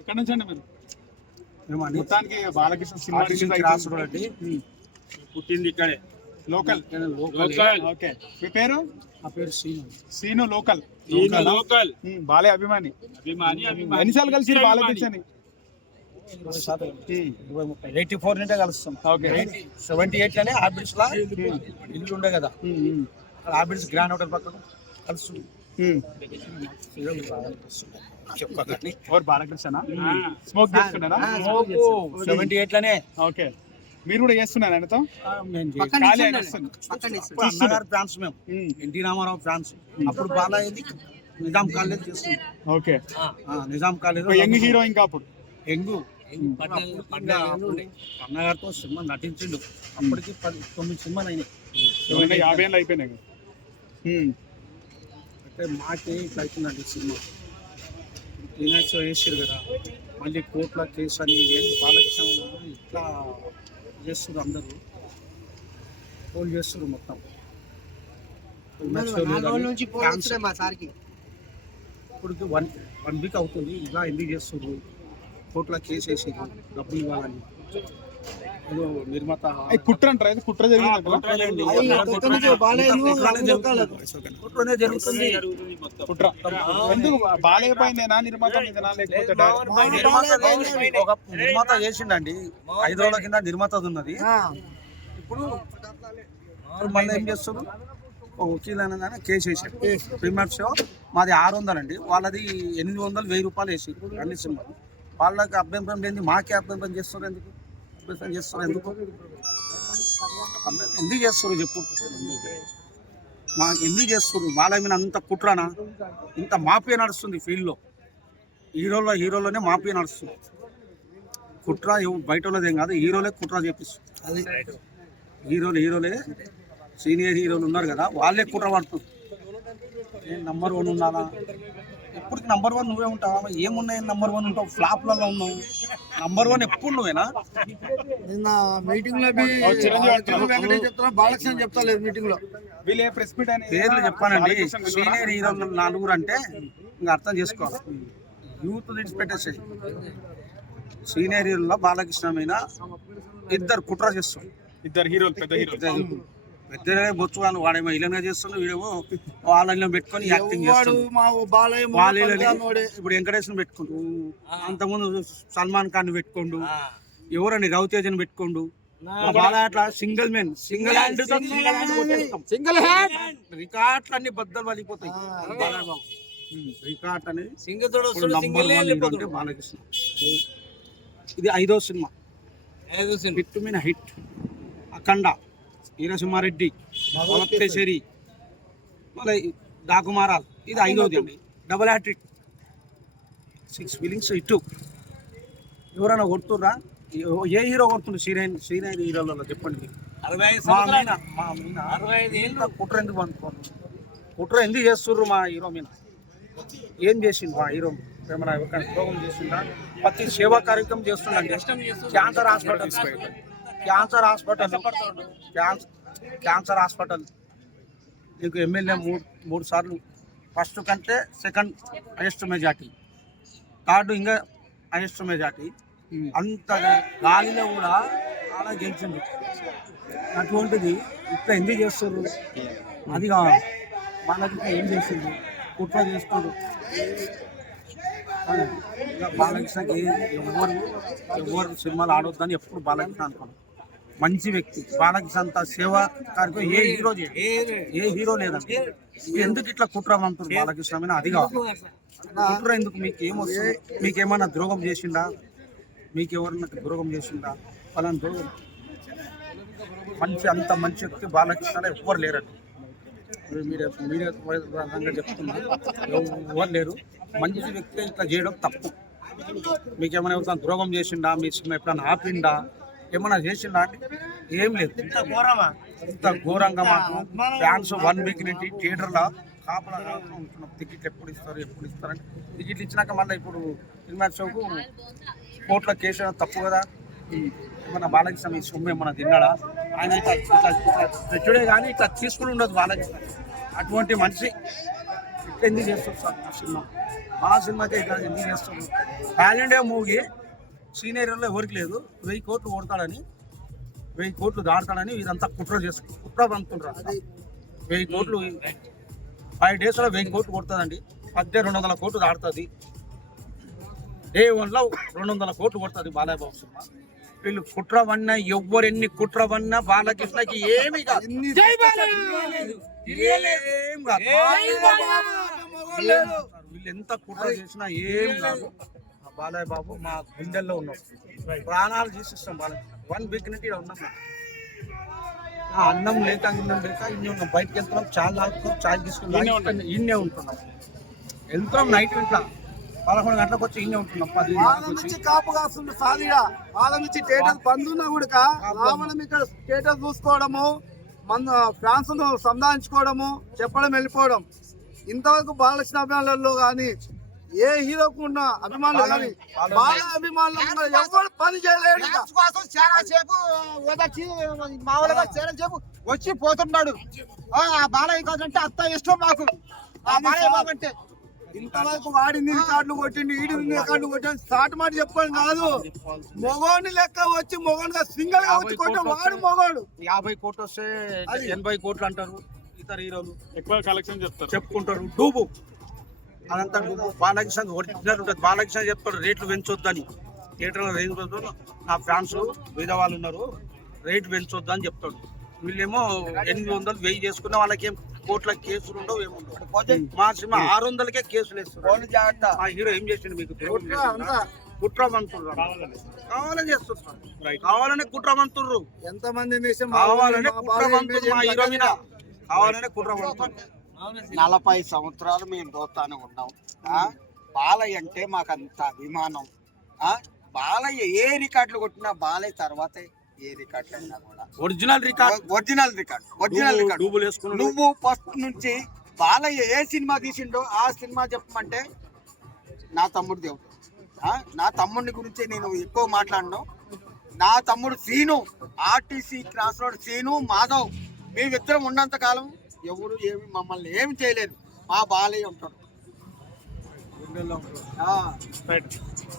ఎక్కడి నుంచి అండి మీరు? మొత్తానికి బాలకృష్ణ సినిమా రాసుడండి, పుట్టింది ఇక్కడే, లోకల్. ఓకే, మీ పేరు? నా పేరు సీను. Scene local. బాలే అభిమాని. ఎన్నిసార్లు కలిసి బాలకృష్ణని? 84 నుండే కలుస్తాం. 78 లోనే హాబిట్స్ లా ఇల్లు ఉండే కదా, హాబిట్స్ గ్రాండ్ హోటల్ పక్కన కలుస్తుంది. చెప్పండి, బాలకృష్ణ స్మోక్ చేస్తున్నారా? 78 లోనే. ఓకే, మీరు కూడా చేస్తున్నారు ఆయనతో? అన్నగారు ఫ్యాన్స్ మేము, ఎన్టీ రామారావు ఫ్యాన్స్. అప్పుడు బాలయ్యది నిజాం కాలేజ్ చేస్తున్నాం. Okay, Nizam college young hero. ఇంకా అప్పుడు అన్నగారితో సినిమా నటించిండు. అప్పటికి 9 సినిమాలు అయినాయి. 50 ఏళ్ళు అయిపోయినాయి. అయితే మాకే ఇట్లా అవుతుందండి సినిమా. క్లీనాక్స్ వేసారు కదా, మళ్ళీ కోర్టులో కేసు అని బాలకృష్ణ ఇట్లా చేస్తున్నారు. అందరూ పోల్ చేస్తున్నారు మొత్తం. ఇప్పటికి 1 వీక్ అవుతుంది. ఇలా ఎందుకు చేస్తున్నారు? కోర్టులో కేసు వేసి డబ్బులు ఇవ్వాలని ఏదో నిర్మాత కుట్ర అంటారా? కుట్ర జరిగింది. జరుగుతుంది కుట్ర ఎందుకు? బాలయ్య పైన నిర్మాత మీదనా లేకపోతే ఒక నిర్మాత చేసిండండి. 5 రోజుల కింద నిర్మాత ఉన్నది. ఇప్పుడు మళ్ళీ ఏం చేస్తారు? వకీల్ అనగానే కేసు వేసాడు. ప్రీమియర్ షో మాది 600 అండి, వాళ్ళది 800, 1000 రూపాయలు వేసి అన్ని సినిమాలు. వాళ్ళకి అభ్యంతరం లేని మాకే అభ్యంతరం చేస్తారు. ఎందుకు అభ్యంతరం చేస్తారు? ఎందుకు చేస్తారు చెప్పు? మాకు ఎందుకు చేస్తారు? బాలయ్య మీద అంత కుట్రనా? ఇంత మాఫియా నడుస్తుంది ఫీల్డ్లో. హీరోలోనే మాఫియా నడుస్తుంది. కుట్ర బయట వాళ్ళదేం కాదు, హీరోలే కుట్ర చేపిస్తుంది. హీరోలే సీనియర్ హీరోలు ఉన్నారు కదా, వాళ్ళే కుట్ర పడుతుంది. నేను నంబర్ 1 ఉన్నానా? ఎప్పటికి నంబర్ 1 నువ్వే ఉంటావా? ఏమున్నాయి నంబర్ 1 ఉంటావు? ఫ్లాప్లలో ఉన్నావు. నంబర్ 1 ఎప్పుడు నువ్వేనా? మీటింగ్ లో బాలకృష్ణ చెప్తా లేదు. మీటింగ్ లో పేర్లు చెప్పానండి. సీనియర్ హీరోలు 4 అంటే ఇంకా అర్థం చేసుకోవాలి. యూత్ విడిచిపెట్టేసి సీనియర్ హీరోలో బాలకృష్ణ మీద 2 కుట్ర చేస్తాడు. 2 హీరోలు, పెద్ద హీరోలు. పెద్దనే బొచ్చుగాను. వాడేమో ఇళ్ళనే చేస్తున్నాడు, వీడేమో వాళ్ళని పెట్టుకొని యాక్టింగ్ చేస్తాడు. ఇప్పుడు వెంకటేశ్వరం పెట్టుకుండు, అంతకుముందు సల్మాన్ ఖాన్ పెట్టుకోండు, ఎవరండి రవితేజని పెట్టుకోండు. బాలయ్య అట్లా సింగిల్ హ్యాండ్ రికార్డులు అన్ని బద్దలు పలిపోతాయి. బాలయ్య బాబు రికార్డ్ అనేది నంబర్ 1 బాలకృష్ణ. ఇది 5వ సినిమా, హిట్ మీద హిట్. అఖండ, వీరసింహారెడ్డి, భగవతేశ్వరి, మళ్ళీ డాకుమారాల్, ఇది 5వది అండి. డబుల్ హ్యాట్రిక్, 6 ఫీలింగ్స్ ఇటు. ఎవరైనా కొడుతుర్రా? ఏ హీరో కొడుతుండ్రు? సీనియర్ హీరోలలో చెప్పండి. కుట్ర ఎందుకు పండుకోండి? కుట్ర ఎందుకు చేస్తుర్రు మా హీరో మీద? ఏం చేసిండు మా హీరో? ఏమైనా ఎవరికైనా ప్రోగ్రాం చేస్తుందా? ప్రతి సేవా కార్యక్రమం చేస్తుండండి. క్యాన్సర్ హాస్పిటల్ నీకు ఎమ్మెల్యే 3 సార్లు, ఫస్ట్ కంటే సెకండ్ హైయెస్ట్ మెజార్టీ, థర్డ్ ఇంకా హైయెస్ట్ మెజార్టీ. అంత గాలిలో కూడా అలా గెలిచింది. అటువంటిది ఇట్లా ఎందుకు చేస్తారు? అది మనకి ఏం చేసింది? కుట్ర చేస్తారు. బాలకృష్ణకి ఎవరు సినిమాలు ఆడొద్దని ఎప్పుడు బాలకృష్ణ అనుకోండి. మంచి వ్యక్తి బాలకృష్ణ. అంత సేవా కార్యక్రమం ఏ హీరో లేదండి. ఎందుకు ఇట్లా కుట్ర పంపుతారు బాలకృష్ణ మీద? అది కాదు కుట్ర ఎందుకు? మీకేమొస్తుంది? మీకేమన్నా ద్రోహం చేసిండా? మీకెవరన్నా ద్రోహం చేసిండా? వాళ్ళని ద్రోహం అంత మంచి వ్యక్తి బాలకృష్ణ ఎవ్వరు లేరండి. మీడియా చెప్తున్నారు, ఎవరు లేరు. మంచి వ్యక్తి ఇట్లా చేయడం తప్పు. మీకేమైనా ఎవరైనా ద్రోహం చేసిండా? మీ సినిమా ఎప్పుడైనా ఆపిండా? ఏమన్నా చేసిండా? ఏం లేదు. ఇంత ఘోరంగా మాకు ఫ్యాన్స్ 1 వీక్ నుంచి థియేటర్లో కాపలా ఉంటున్నాం. టికెట్లు ఎప్పుడు ఇస్తారని టికెట్లు ఇచ్చినాక మళ్ళీ ఇప్పుడు సినిమా షోకు కోర్టులో కేసు తప్పు కదా. ఏమన్నా బాలకృష్ణ ఈ సొమ్ము ఏమన్నా తిన్నాడా? ఆయన ఇట్లా తెచ్చుడే కానీ ఇట్లా తీసుకుని ఉండదు బాలకృష్ణ. అటువంటి మనిషి ఎందుకు చేస్తారు సార్ మా సినిమాకే ఇట్లా ఎందుకు చేస్తారు? పాన్ ఇండియా మూవీ సీనియర్లో ఎవరికి లేదు, 1000 కోట్లు కొడతాడని 1000 కోట్లు దాడతాడని ఇదంతా కుట్ర పంపుతుంటారు. 1000 కోట్లు 5 daysలో 1000 కోట్లు కొడుతుందండి. 200 కోట్లు దాడుతుంది. Day 1లో 200 కోట్లు కొడుతుంది బాలయ్య బాబు సినిమా. వీళ్ళు కుట్ర వన్నా ఎవ్వరెన్ని కుట్ర వన్నా బాలకృష్ణకి ఏమి కాదు. ఏం కాదు. వీళ్ళు ఎంత కుట్ర చేసినా ఏం కాదు. బాలయ్య బాబు మా గుండెల్లో ఉన్నాడు. ప్రాణాలు తీసిస్తాం బాలయ్య. 1 week నుండి ఇక్కడ ఉన్నాం. అన్నం లేక ఇన్నం ఉన్నాం. బయటకు వెళ్తున్నాం, చాయ్ తీసుకుని ఇన్నే ఉంటున్నాం. వెళ్తున్నాం నైట్ ఇంట్లో 11 గంటలకు వచ్చి ఇన్నే ఉంటున్నాం. 10 వాళ్ళ నుంచి కాపు కాస్తుంది సాదిగా. వాళ్ళ నుంచి స్టేటస్ బంధున్నా కూడా రావడం, ఇక్కడ స్టేటస్ చూసుకోవడము, మన ఫ్యాన్స్ ను సంధానించుకోవడము, చెప్పడం, వెళ్ళిపోవడం. ఇంతవరకు బాలకృష్ణ అభిమానులలో కానీ ఏ హీరోకు ఉన్న అభిమానులు కానీ బాల అభిమానులు ఎవరు పని చేయలేడు. చాలా సేపు వచ్చి మామూలుగా చాలా సేపు వచ్చి పోతున్నాడు. ఆ బాలయ్య కోసం అంటే అంత ఇష్టం మాకు. ఆ బాలయ్య బాబు అంటే ఇంతవరకు వాడింది రికార్డులు కొట్టిండు, ఈడింది రికార్డులు కొట్టిండు. స్టార్ట్ మాట చెప్పడం కాదు, మొగోని లెక్క వచ్చి మొగోనిగా సింగల్ గా వచ్చి కొట్టే వాడు మొగోడు. 50 కోట్లు వస్తే 80 కోట్లు అంటారు ఇతర హీరోలు. ఎక్కువ కలెక్షన్ చెప్పుకుంటారు డూబు. అదంతా డూబు. బాలకృష్ణ ఒరిజినల్ ఉంటుంది. బాలకృష్ణ చెప్తాడు రేట్లు పెంచొద్దని. థియేటర్లో రేట్లు పెంచొద్దు, నా ఫ్యాన్స్ పేదవాళ్ళు ఉన్నారు, రేటు పెంచొద్దు అని చెప్తాడు. వీళ్ళేమో 800, 1000 చేసుకున్న వాళ్ళకేం కోట్ల కేసులు ఉండవు, ఏముండవు. మా సినిమా 600కే కేసులు వేస్తున్నారు. ఆ హీరో ఏం చేసిండు మీకు? కుట్ర మంతుర్రు కావాలని చేస్తున్నారు. కావాలనే కుట్ర మంతుర్రు. ఎంతమంది కావాలనే కుట్ర మంతుర్రు. మా హీరో మీద కావాలనే కుట్ర మంతుర్రు. 40 సంవత్సరాలు మేము దోస్తానే ఉన్నాం. బాలయ్య అంటే మాకు అంత అభిమానం. బాలయ్య ఏ రికార్డులు కొట్టినా బాలయ్య తర్వాతే ఏ రికార్డులు అయినా కూడా ఒరిజినల్ రికార్డ్. నువ్వు ఫస్ట్ నుంచి బాలయ్య ఏ సినిమా తీసిండో ఆ సినిమా చెప్పమంటే నా తమ్ముడు దేవుడు. నా తమ్ముడిని గురించి నేను ఎక్కువ మాట్లాడను. నా తమ్ముడు Seenu, RTC cross road Seenu, Madhav, మేమిద్దరం ఉన్నంత కాలం ఎవరు ఏమి మమ్మల్ని ఏమి చేయలేదు. మా బాలయ్య ఉంటాడు.